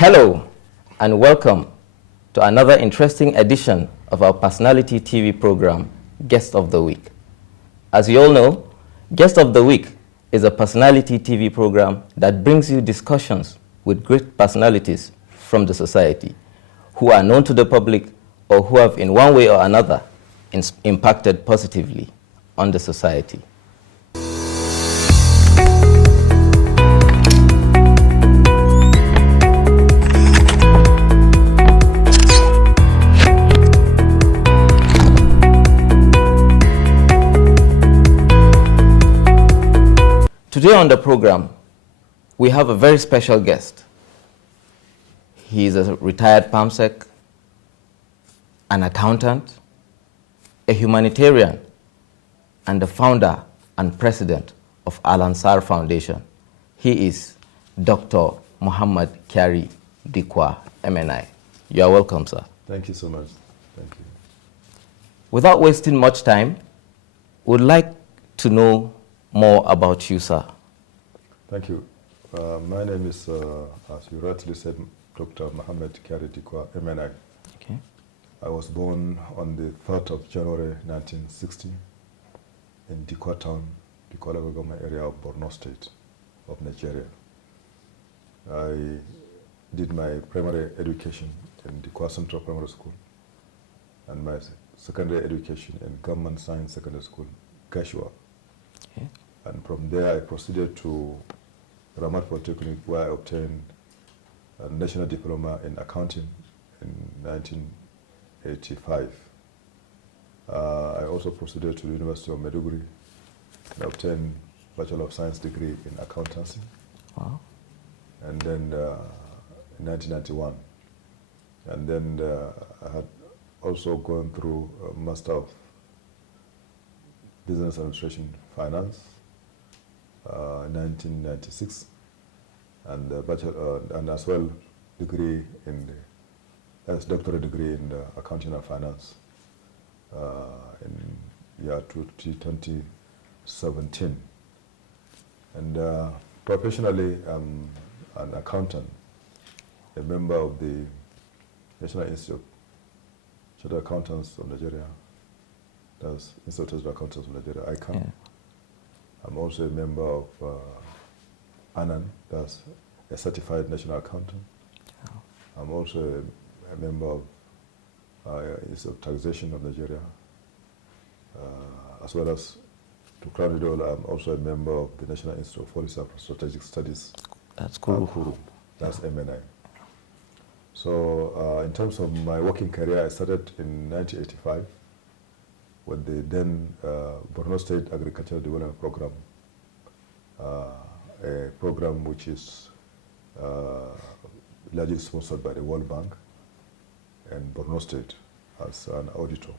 Hello and welcome to another interesting edition of our Personality TV program, Guest of the Week. As you all know, Guest of the Week is a Personality TV program that brings you discussions with great personalities from the society who are known to the public or who have in one way or another impacted positively on the society. Today on the program, we have a very special guest. He is a retired PAMSEC, an accountant, a humanitarian, and the founder and president of Al-Ansar Foundation. He is Dr. Mohammed Kyari, Dikwa, MNI. You are welcome, sir. Thank you so much. Thank you. Without wasting much time, we'd like to know more about you, sir. Thank you. My name is, as you rightly said, Dr. Mohammed Kyari Dikwa, MNI. Okay. I was born on the 3rd of January 1960 in Dikwa town, Dikwa local government area of Borno State of Nigeria. I did my primary education in Dikwa Central Primary School and my secondary education in Government Science Secondary School, Gashua. Okay. And from there I proceeded to Ramat Polytechnic, where I obtained a national diploma in accounting in 1985. I also proceeded to the University of Maiduguri and obtained Bachelor of Science degree in accountancy. Wow. And then in 1991. And then I had also gone through a Master of Business Administration Finance, 1996, and bachelor and as well degree in as doctorate degree in accounting and finance in year 2017. And professionally, I'm an accountant, a member of the National Institute of Chartered Accountants of Nigeria. That's Institute of Chartered Accountants of Nigeria, ICAN. Yeah. I'm also a member of ANAN, that's a certified national accountant. Oh. I'm also a member of Institute of Taxation of Nigeria, as well as, to crown it all, I'm also a member of the National Institute of Policy and Strategic Studies. That's cool. That's MNI. So in terms of my working career, I started in 1985 with the then Borno State Agricultural Development Program, a program which is largely sponsored by the World Bank and Borno State as an auditor.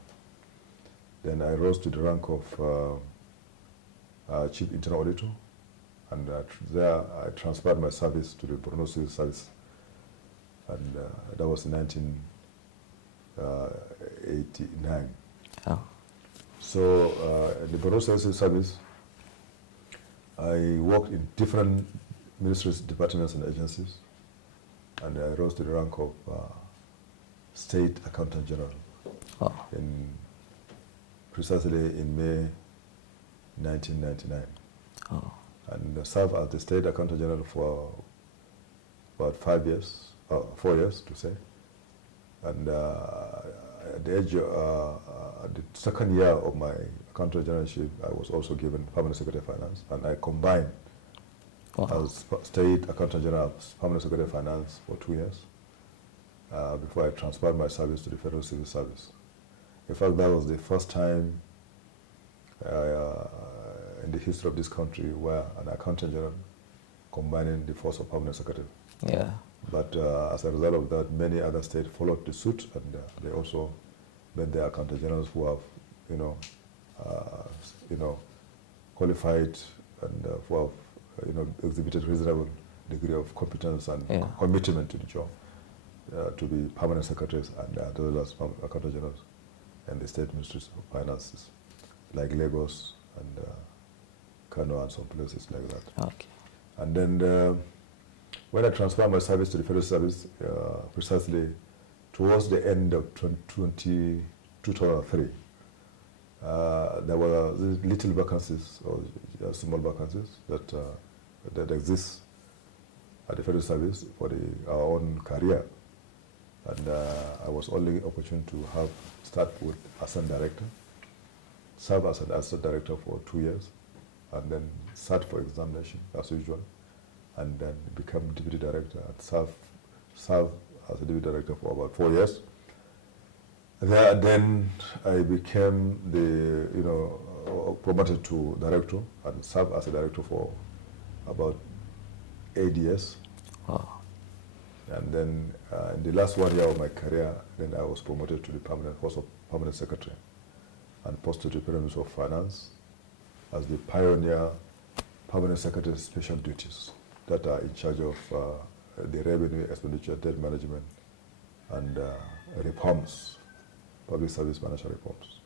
Then I rose to the rank of Chief Internal Auditor, and there I transferred my service to the Borno Civil Service, and that was in 1989. Oh. So the Borno Civil Service, I worked in different ministries, departments, and agencies, and I rose to the rank of State Accountant General. Oh. Precisely in May 1999. Oh. And served as the State Accountant General for about 4 years to say. And at the age the second year of my accountant generalship, I was also given Permanent Secretary of Finance, and I combined as State Accountant General, Permanent Secretary of Finance for 2 years before I transferred my service to the Federal Civil Service. In fact, that was the first time in the history of this country where an accountant general combining the force of permanent secretary. Yeah. But as a result of that, many other states followed the suit, and they also made their accountant generals who have, qualified and who have, exhibited reasonable degree of competence and commitment to the job to be permanent secretaries and as well as accountant generals and the state ministries of finances, like Lagos and Kano and some places like that. Okay. And then when I transferred my service to the federal service, precisely towards the end of 2003, there were little vacancies or small vacancies that exist at the federal service for our own career. And I was only opportune to start with assistant director, serve as an assistant director for 2 years, and then sat for examination as usual, and then become deputy director and serve as a deputy director for about 4 years. Then I became promoted to director and served as a director for about 8 years. Oh. And then in the last 1 year of my career, then I was promoted to the post of permanent secretary and posted to the Ministry of Finance as the pioneer permanent secretary special duties that are in charge of the revenue, expenditure, debt management, and reforms, public service financial reforms.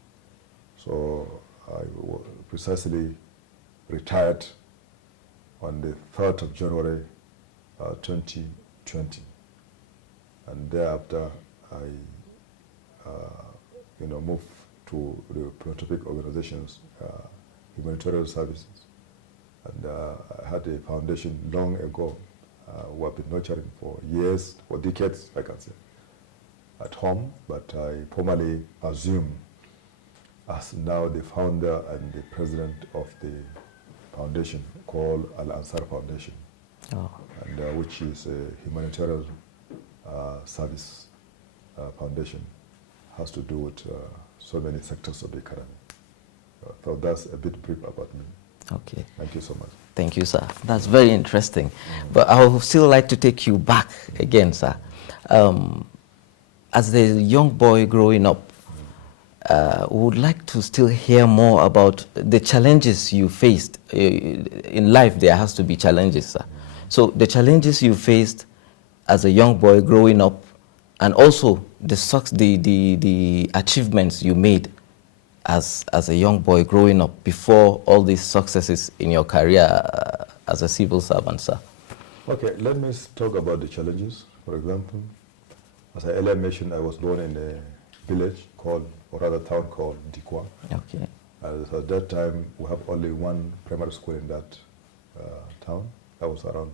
So I precisely retired on the 3rd of January 2020. And thereafter, I moved to the philanthropic organizations, humanitarian services. And I had a foundation long ago who have been nurturing for years, for decades, I can say, at home. But I formally assumed as now the founder and the president of the foundation called Al-Ansar Foundation, and which is a humanitarian service foundation, has to do with so many sectors of the economy. So that's a bit brief about me. Okay. Thank you so much. Thank you, sir. That's very interesting. But I would still like to take you back again, sir. As a young boy growing up, we would like to still hear more about the challenges you faced. In life, there has to be challenges, sir. So the challenges you faced as a young boy growing up, and also the achievements you made as a young boy growing up before all these successes in your career as a civil servant, sir. Okay, let me talk about the challenges. For example, as I earlier mentioned, I was born in a village called, or rather town called Dikwa. Okay. At that time, we have only one primary school in that town. That was around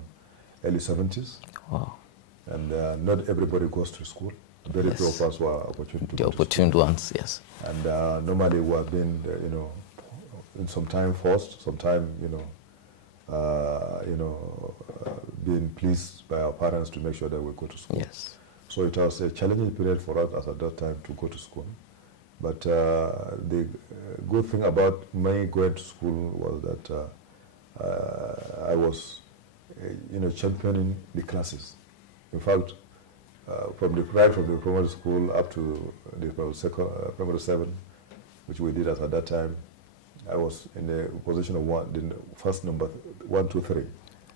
early 70s. Wow. And not everybody goes to school. Very few of us were opportune to the opportuned ones, yes. And normally we have been, in some time forced, sometime, being pleased by our parents to make sure that we go to school. Yes. So it was a challenging period for us at that time to go to school. But the good thing about me going to school was that I was, championing the classes. In fact, from the primary school up to the primary 7, which we did at that time, I was in the position of the first number 1, 2, 3.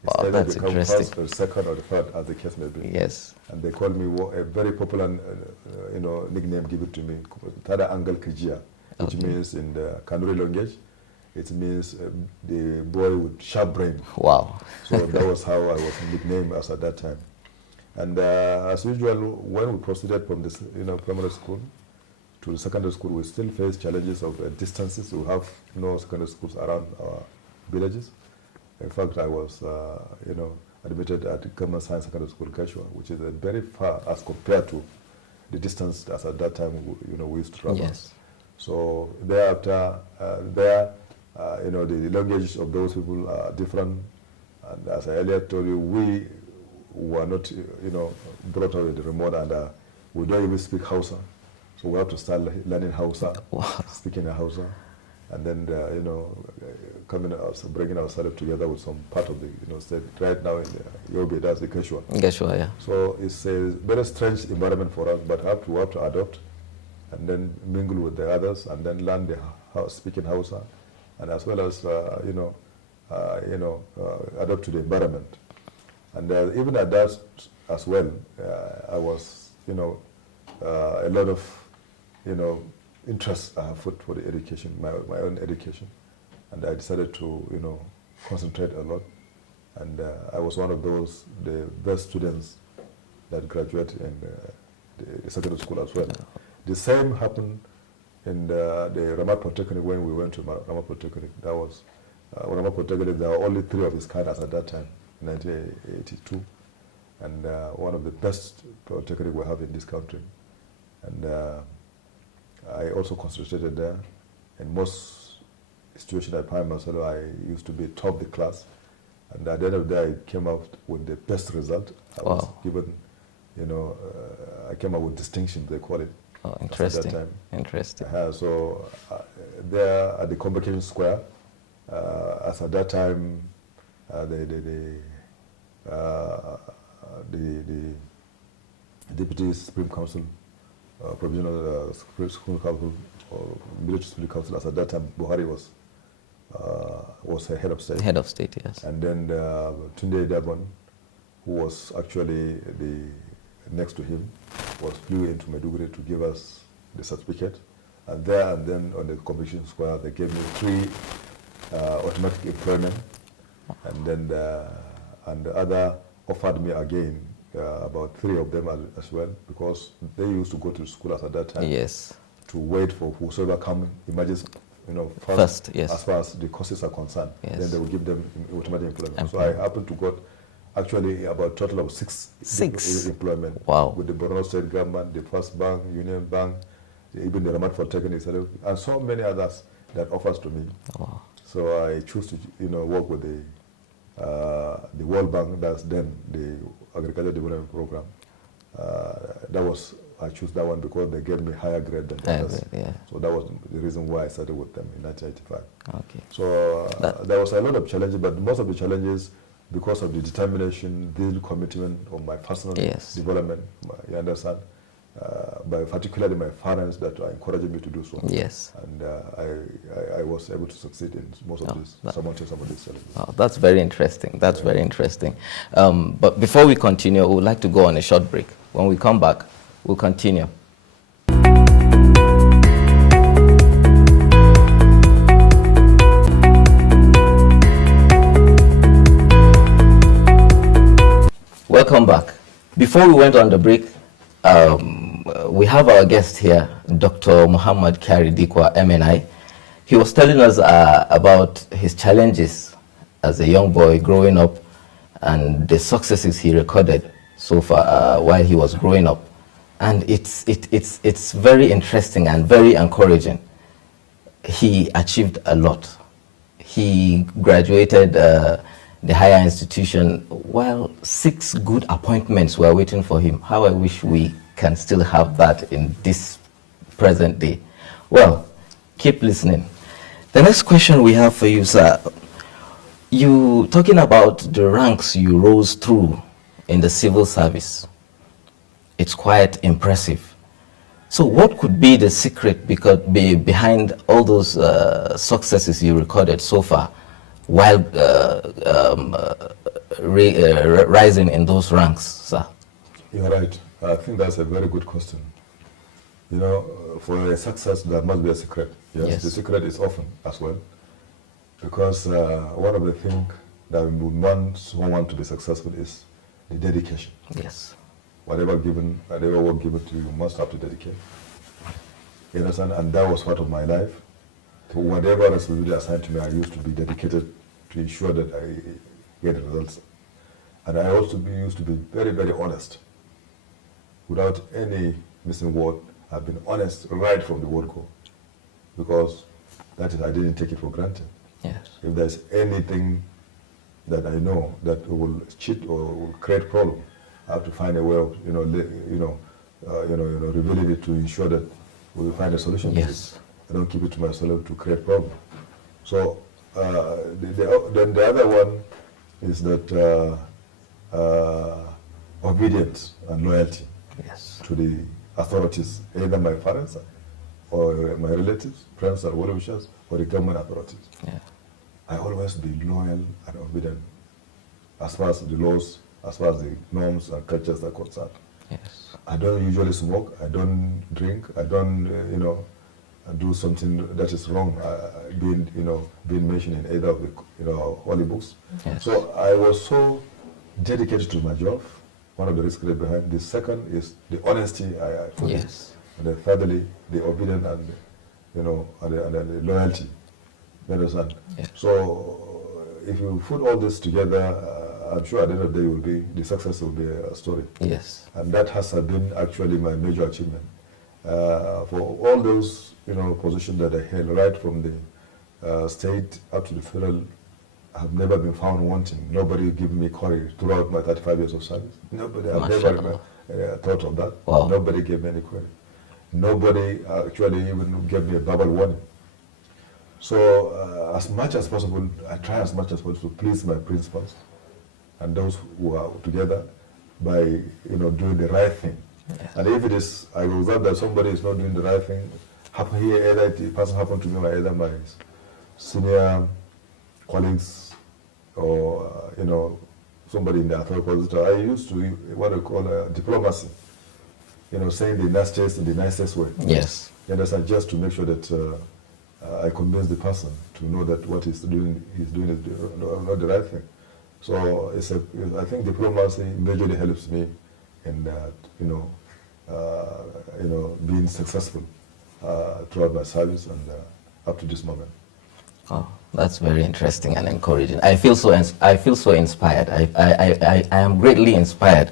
Wow, that's interesting. First or second or the third, as the case may be. Yes. And they called me a very popular, nickname given to me, Tada Angal Kijia, which means in the Kanuri language, it means the boy with sharp brain. Wow. So that was how I was nicknamed as at that time. And as usual, when we proceeded from this, primary school to the secondary school, we still face challenges of distances. We have no secondary schools around our villages. In fact, I was, admitted at Government Science Secondary School, Gashua, which is very far as compared to the distance as at that time, we used to travel. Yes. So thereafter, the languages of those people are different. And as I earlier told you, we were not, brought up in the remote, and we don't even speak Hausa. So we have to start learning Hausa, speaking Hausa, and then, bringing ourselves together with some part of the, state. Right now in Yobe, that's the Gashua. Gashua, yeah. So it's a very strange environment for us, but we have to adopt and then mingle with the others and then learn the speaking Hausa, and as well as, adapt to the environment. And even at that as well, I was, a lot of, interest I have put for the education, my own education. And I decided to, concentrate a lot And I was one of the best students that graduated in the secondary school as well. The same happened in the Ramat Polytechnic when we went to Ramat Polytechnic. That was, Ramat Polytechnic, there were only 3 of its kind at that time, in 1982. And one of the best polytechnic we have in this country. And I also concentrated there. In most situations I find myself, I used to be top of the class. And at the end of the day, I came out with the best result. I was given, I came out with distinction, they call it. Oh, interesting. At that time. Interesting. So there at the Convocation Square, as at that time, the Deputy Supreme Council, Provisional Supreme Council, or Military Supreme Council, as at that time, Buhari was a head of state. Head of state, yes. And then Tunde Dabon, who was actually the next to him, flew into Maiduguri to give us the certificate. And then on the Convention Square, they gave me 3 automatic employment. And then and the other offered me again about 3 of them as well, because they used to go to school at that time. Yes. To wait for whosoever come emerges, first, yes. As far as the courses are concerned. Yes. Then they will give them automatic employment. So I happened to got actually about a total of 6 employment. Wow. With the Borno State government, the First Bank, Union Bank, even the Ramat Polytechnic, and so many others that offers to me. Wow. So I choose to work with the World Bank. That's then the Agricultural Development Program. I chose that one because they gave me higher grade than the others. Yeah. So that was the reason why I started with them in 1985. Okay. So there was a lot of challenges, but most of the challenges, because of the determination, the commitment of my personal development, you understand, but particularly my parents that are encouraging me to do so. Yes. And I was able to succeed in most of these, some of these challenges. Oh, that's very interesting. That's very interesting. But before we continue, we would like to go on a short break. When we come back, we'll continue. Welcome back. Before we went on the break, we have our guest here, Dr. Mohammed Kyari Dikwa, MNI. He was telling us about his challenges as a young boy growing up and the successes he recorded so far while he was growing up. And it's very interesting and very encouraging. He achieved a lot. He graduated the higher institution while 6 good appointments were waiting for him. How I wish we can still have that in this present day. Well, keep listening. The next question we have for you, sir. You talking about the ranks you rose through in the civil service. It's quite impressive. So what could be the secret behind all those successes you recorded so far while rising in those ranks, sir? You're right. I think that's a very good question. For a success, there must be a secret. Yes. The secret is often as well. Because one of the things that we would want someone to be successful is the dedication. Yes. Whatever work given to you, you must have to dedicate. You understand? And that was part of my life. So whatever responsibility assigned to me, I used to be dedicated to ensure that I get results. And I also used to be very, very honest. Without any missing word, I've been honest right from the word go. Because that is, I didn't take it for granted. Yes. If there's anything that I know that will cheat or will create problem, I have to find a way of, revealing it to ensure that we will find a solution to it. I don't keep it to myself to create problem. So then the other one is that obedience and loyalty to the authorities, either my parents or my relatives, friends or well-wishers, or the government authorities. Yeah. I always be loyal and obedient as far as the laws, as far as the norms and cultures are concerned. Yes. I don't usually smoke, I don't drink, I don't, do something that is wrong, being mentioned in either of the holy books. Yes. So I was so dedicated to my job. One of the risks behind. The second is the honesty I put in. Yes. And then thirdly, the obedience and the loyalty. You understand? Yes. So if you put all this together, I'm sure at the end of the day the success will be a story. Yes. And that has been actually my major achievement. For all those positions that I held, right from the state up to the federal, I have never been found wanting. Nobody gave me courage throughout my 35 years of service. Nobody. I've never thought of that. Wow. Nobody gave me any credit. Nobody actually even gave me a verbal warning. So as much as possible, I try as much as possible to please my principals and those who are together by doing the right thing. Yes. And if it is, I observe that somebody is not doing the right thing, either the person happened to me or either my senior colleagues or somebody in the authority. I used to what I call diplomacy, saying the nastiest in the nicest way. Yes. You understand? Just to make sure that I convince the person to know that what he's doing is not the right thing. So I think diplomacy majorly helps me in that, being successful throughout my service and up to this moment. Oh, that's very interesting and encouraging. I feel so inspired. I am greatly inspired.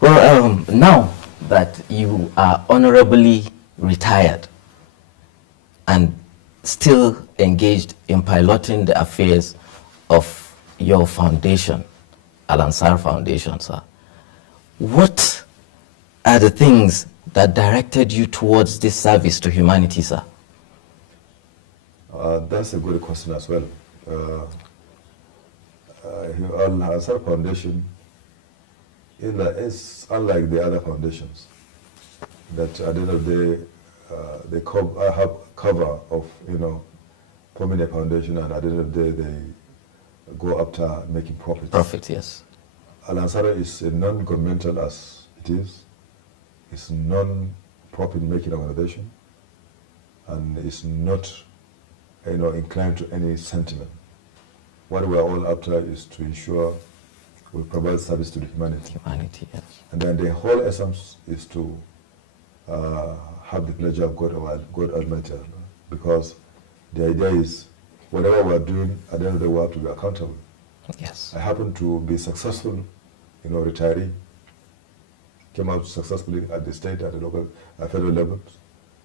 Well, now that you are honorably retired and still engaged in piloting the affairs of your foundation, Al-Ansar Foundation, sir, what are the things that directed you towards this service to humanity, sir? That's a good question as well. Al-Ansar Foundation is unlike the other foundations. That at the end of the day, I have cover of forming a foundation, and at the end of the day, they go after making profits. Profit, yes. Al-Ansar is a non-governmental as it is. It's non-profit making organization, and it's not inclined to any sentiment. What we are all after is to ensure we provide service to the humanity. Humanity, yes. And then the whole essence is to have the pleasure of God Almighty, because the idea is whatever we are doing, at the end of the day, we have to be accountable. Yes. I happen to be successful, retiree, came out successfully at the state, at the local, at federal levels,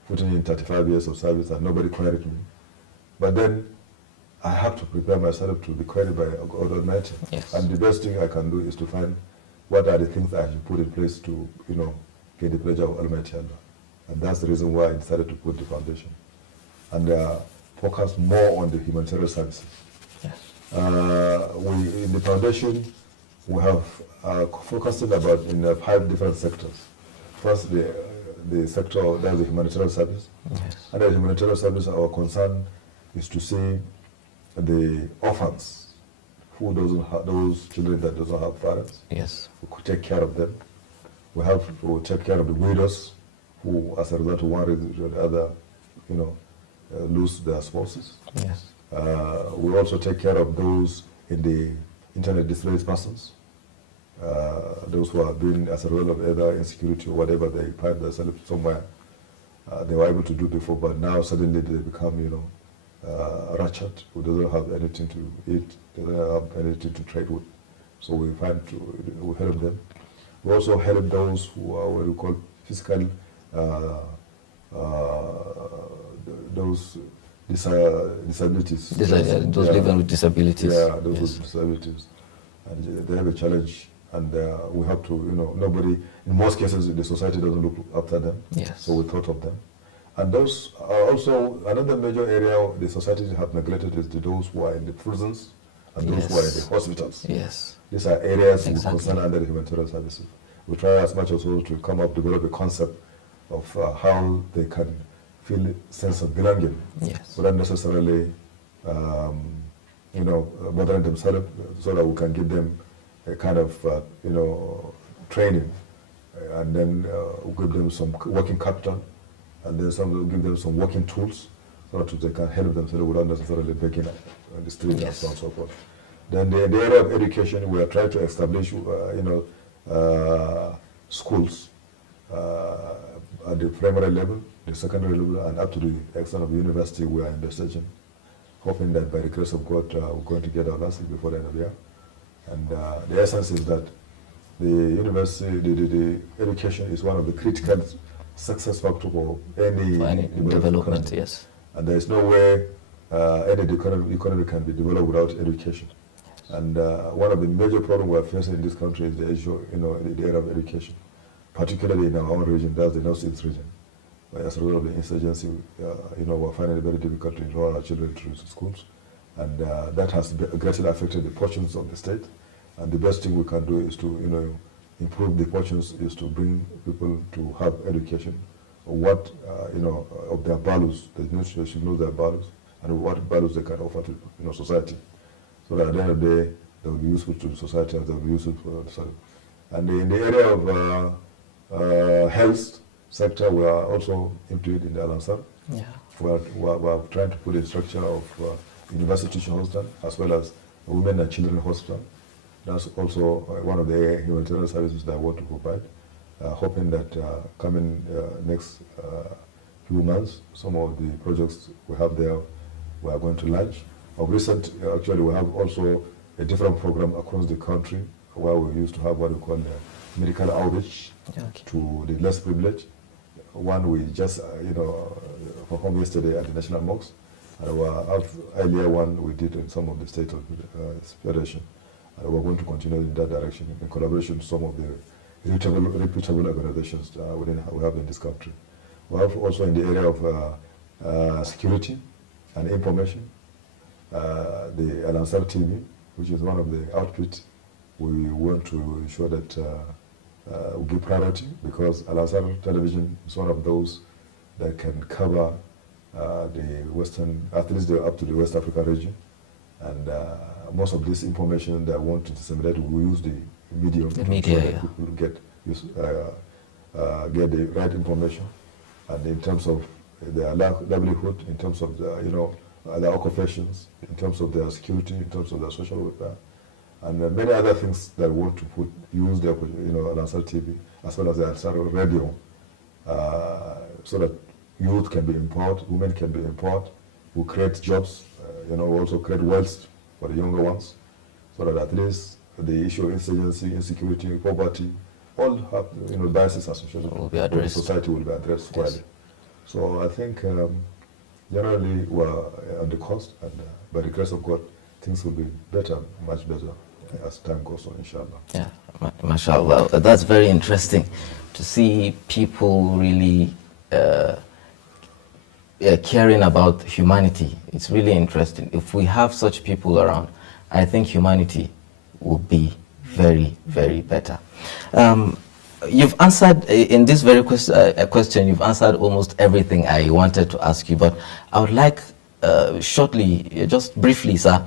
putting in 35 years of service, and nobody queried me. But then I have to prepare myself to be queried by God Almighty. Yes. And the best thing I can do is to find what are the things I should put in place to, get the pleasure of Almighty Allah. And that's the reason why I decided to put the foundation and focus more on the humanitarian services. Yes. In the foundation, we have focusing about in 5 different sectors. First, the sector, that's the humanitarian service. Yes. Under the humanitarian service, our concern is to see the orphans, those children that doesn't have parents. Yes. We could take care of them. We have to take care of the widows who, as a result of one reason or the other, lose their spouses. Yes. We also take care of those in the internet displaced persons, those who are doing as a result of either insecurity or whatever they find themselves somewhere they were able to do before, but now suddenly they become, wretched, who doesn't have anything to eat, doesn't have anything to trade with. So we help them. We also help those who are what we call physical, those disabilities. Those living with disabilities. Yeah, those with disabilities. And they have a challenge, and we have to, nobody, in most cases, the society doesn't look after them. Yes. So we thought of them. And those are also, another major area the society have neglected is those who are in the prisons and those who are in the hospitals. Yes. These are areas we Exactly. concern under the humanitarian services. We try as much as possible to come up, develop a concept of how they can feel a sense of belonging, Yes. without necessarily, bothering themselves, so that we can give them a kind of, training, and then give them some working capital, and then some will give them some working tools so that they can help themselves without necessarily begging on the street and so on and so forth. Then in the area of education, we are trying to establish, schools at the primary level, the secondary level, and up to the extent of university. We are investigating, hoping that by the grace of God, we're going to get our license before the end of the year. And the essence is that the university, the education is one of the critical success factors for any development. Yes. And there is no way any economy can be developed without education. And one of the major problems we are facing in this country is the issue, in the area of education, particularly in our own region, that's the North-East region. As a result of the insurgency, we're finding it very difficult to enroll our children to schools. And that has greatly affected the fortunes of the state. And the best thing we can do is to, improve the fortunes, is to bring people to have education, what, of their values. They should know their values and what values they can offer to, society. So that at the end of the day, they will be useful to the society and they will be useful for the society. And in the area of health sector, we are also into it in the Al-Ansar. Yeah. We are trying to put a structure of university teaching hospital as well as women and children hospital. That's also one of the humanitarian services that I want to provide. Hoping that coming next few months, some of the projects we have there, we are going to launch. Of recent, actually, we have also a different program across the country where we used to have what we call medical outreach to the less privileged. One we just, performed yesterday at the National Mosque, and our earlier one we did in some of the state of federation. And we're going to continue in that direction in collaboration with some of the reputable organizations we have in this country. We have also in the area of security and information, the Al-Ansar TV, which is one of the outfits we want to ensure that we give priority, because Al-Ansar television is one of those that can cover the Western, at least up to the West Africa region. And most of this information that I want to disseminate, we use the medium so that people get the right information. And in terms of their livelihood, in terms of their occupations, in terms of their security, in terms of their social welfare, and many other things that we want to use their, Al-Ansar TV, as well as the Al-Ansar radio, so that youth can be empowered, women can be empowered, we create jobs, we also create wealth for the younger ones, so that at least the issue of insurgency, insecurity, poverty, all have, biases associated with the society will be addressed squarely. Yes. So I think generally we're on the coast, and by the grace of God, things will be better, much better as time goes on, inshallah. Yeah, mashallah. That's very interesting to see people really caring about humanity. It's really interesting. If we have such people around, I think humanity will be very, very better. You've answered, in this very question, you've answered almost everything I wanted to ask you, but I would like, shortly, just briefly, sir,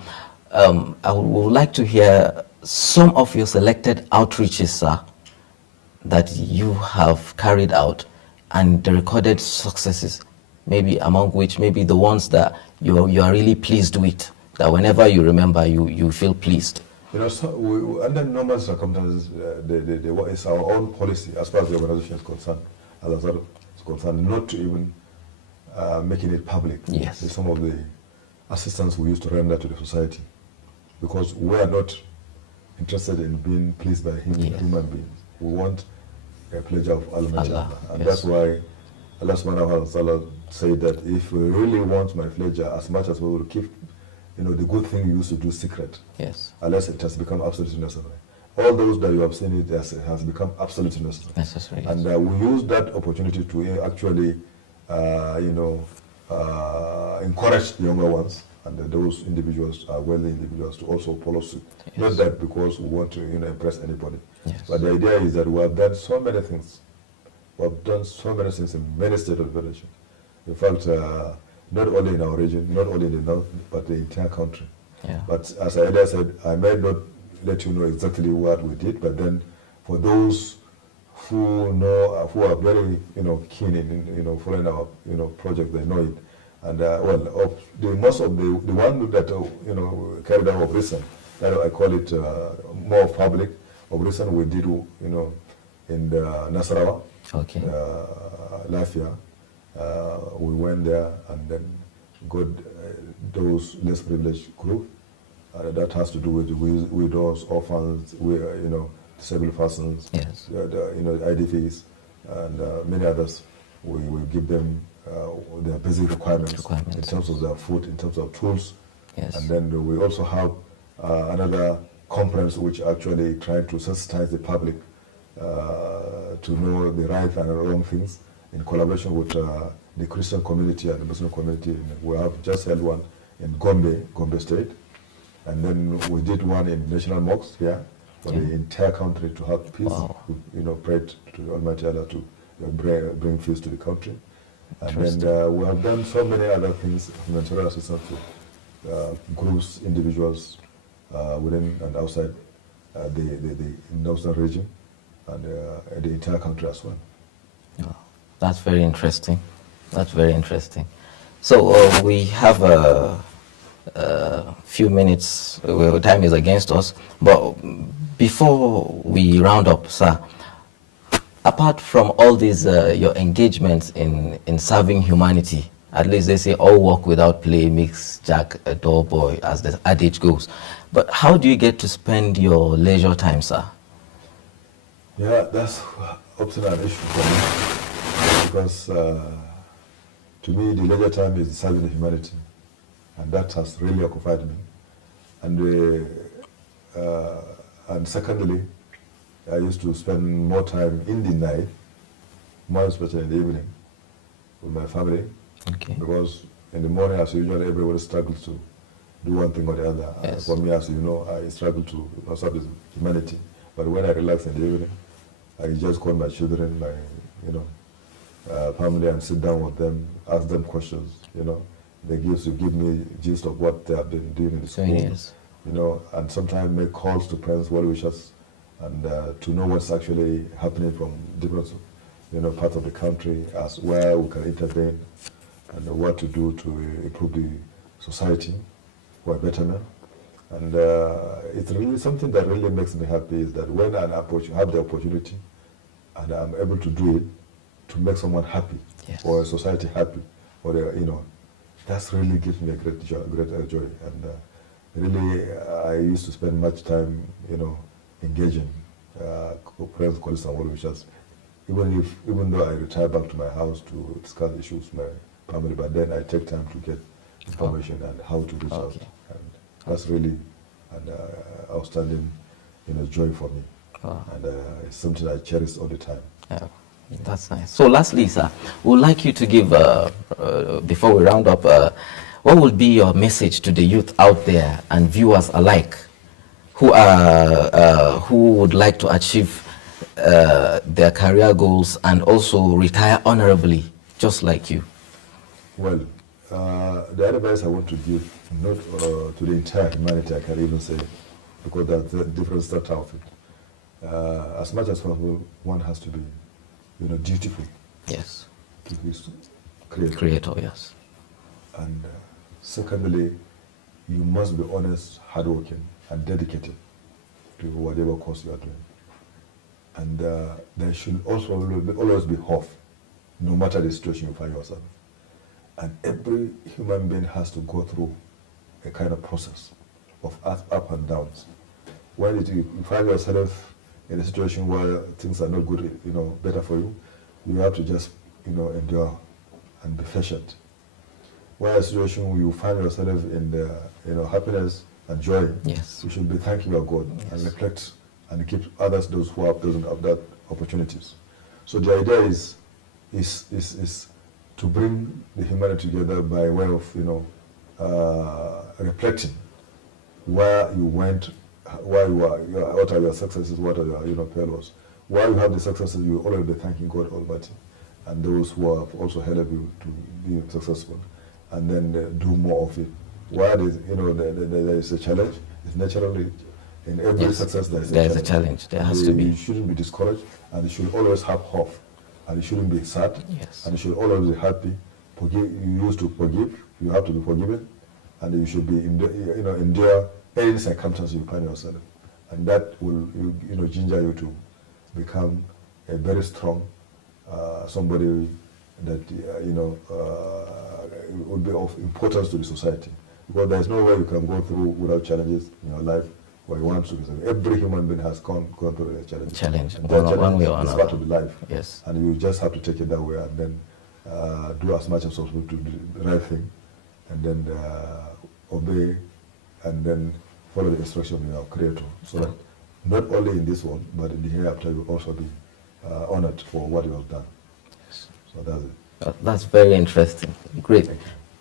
I would like to hear some of your selected outreaches, sir, that you have carried out and the recorded successes, maybe among which, maybe the ones that you are really pleased with, that whenever you remember, you feel pleased. So under normal circumstances, it's our own policy as far as the organization is concerned, Al-Ansar is concerned, not to even making it public. Yes. It's some of the assistance we used to render to the society, because we are not interested in being pleased by human beings. We want a pleasure of Allah. And yes. That's why Allah subhanahu wa ta'ala said that if we really want my pleasure, as much as we will keep the good thing you used to do secret, yes, unless it has become absolutely necessary. All those that you have seen, it has become absolutely necessary. Yes. And we use that opportunity to actually, encourage the younger ones, and those individuals are wealthy individuals to also follow suit. Yes. Not that because we want to impress anybody. Yes. But the idea is that we have done so many things. We have done so many things in many states of the federation. In fact, not only in our region, not only in the north, but the entire country. Yeah. But as I earlier said, I may not let you know exactly what we did, but then for those who are very, keen in, following our, project. They know it. And most of the one that, carried out of recent, that I call it more public. Of recent we did, in the Nasarawa, okay, last year. We went there and then got those less privileged group. That has to do with widows, orphans, disabled persons, yes, IDPs, and many others. We give them their basic requirements in terms of their food, in terms of tools. Yes. And then we also have another conference which actually trying to sensitize the public to know the right and wrong things in collaboration with the Christian community and the Muslim community. And we have just held one in Gombe State. And then we did one in National Mosque here for the entire country to have peace. Wow. We prayed to Almighty Allah to bring peace to the country. And then we have done so many other things, humanitarian assistance to groups, individuals within and outside the northern region and the entire country as well. Oh, that's very interesting. That's very interesting. So we have a few minutes, time is against us, but before we round up, sir, apart from all these your engagements in serving humanity, at least they say all work without play makes Jack a dull boy, as the adage goes, but how do you get to spend your leisure time, sir? Yeah, that's often an issue for me, because to me the leisure time is serving humanity. And that has really occupied me. And secondly, I used to spend more time in the night, more especially in the evening, with my family. Okay. Because in the morning, as usual, everybody struggles to do one thing or the other. Yes. For me, as you know, I struggle to serve humanity. But when I relax in the evening, I just call my children, my family, and sit down with them, ask them questions, They give me gist of what they have been doing in the school, yes, and sometimes make calls to parents, well wishers, and to know what's actually happening from different, parts of the country, as where we can intervene, and what to do to improve the society for a betterment. And it's really something that really makes me happy is that when I have the opportunity, and I'm able to do it to make someone happy, yes, or a society happy, or that's really gives me a great joy. And really, I used to spend much time, engaging friends, colleagues, and well-wishers. Even though I retire back to my house to discuss issues with my family, but then I take time to get information and how to reach out. And that's really an outstanding, joy for me. And it's something I cherish all the time. Yeah. That's nice. So lastly, sir, we would like you to give, before we round up, what would be your message to the youth out there and viewers alike who would like to achieve their career goals and also retire honorably, just like you? Well, the advice I want to give, not to the entire humanity, I can even say, because there's a different start of it. As much as possible, one has to be dutiful. Yes. To his creator, yes. And secondly, you must be honest, hardworking, and dedicated to whatever course you are doing. And there should also always be hope, no matter the situation you find yourself. And every human being has to go through a kind of process of up and downs. When you find yourself in a situation where things are not good, better for you, you have to just, endure and be patient. Where a situation where you find yourself in the, happiness and joy, yes, you should be thanking your God, yes, and reflect and give others, those who doesn't have that opportunities. So the idea is to bring the humanity together by way of, reflecting where you went, where you are, what are your successes, what are your failures. While you have the successes, you will always be thanking God Almighty and those who have also helped you to be successful, and then do more of it. While there is a challenge, it's naturally In every success, there is a challenge. There has to be. You shouldn't be discouraged, and you should always have hope, and you shouldn't be sad, Yes. and you should always be happy. You used to forgive. You have to be forgiven, and you should be endure any circumstance you find yourself, and that will ginger you to become a very strong somebody that will be of importance to the society. Because there is no way you can go through without challenges in your life where you want to be. Every human being has gone through a challenge. And one way or it's another. part of the life. Yes. And you just have to take it that way and then do as much as possible to do the right thing, and then obey, and then follow the instruction of your Creator, so that not only in this world, but in the hereafter you will also be honored for what you have done. Yes. So that's it. That's very interesting. Great.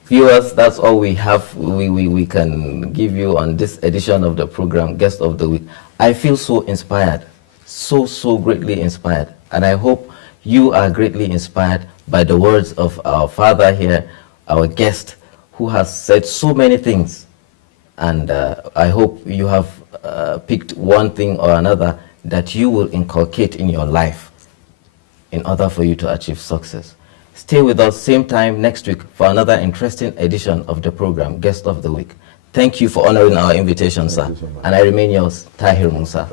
Viewers, that's all we have. We can give you on this edition of the program, Guest of the Week. I feel so inspired, so greatly inspired. And I hope you are greatly inspired by the words of our father here, our guest, who has said so many things. And I hope you have picked one thing or another that you will inculcate in your life in order for you to achieve success. Stay with us same time next week for another interesting edition of the program, Guest of the Week. Thank you for honoring our invitation, sir. You so much. And I remain yours, Tahir Musa.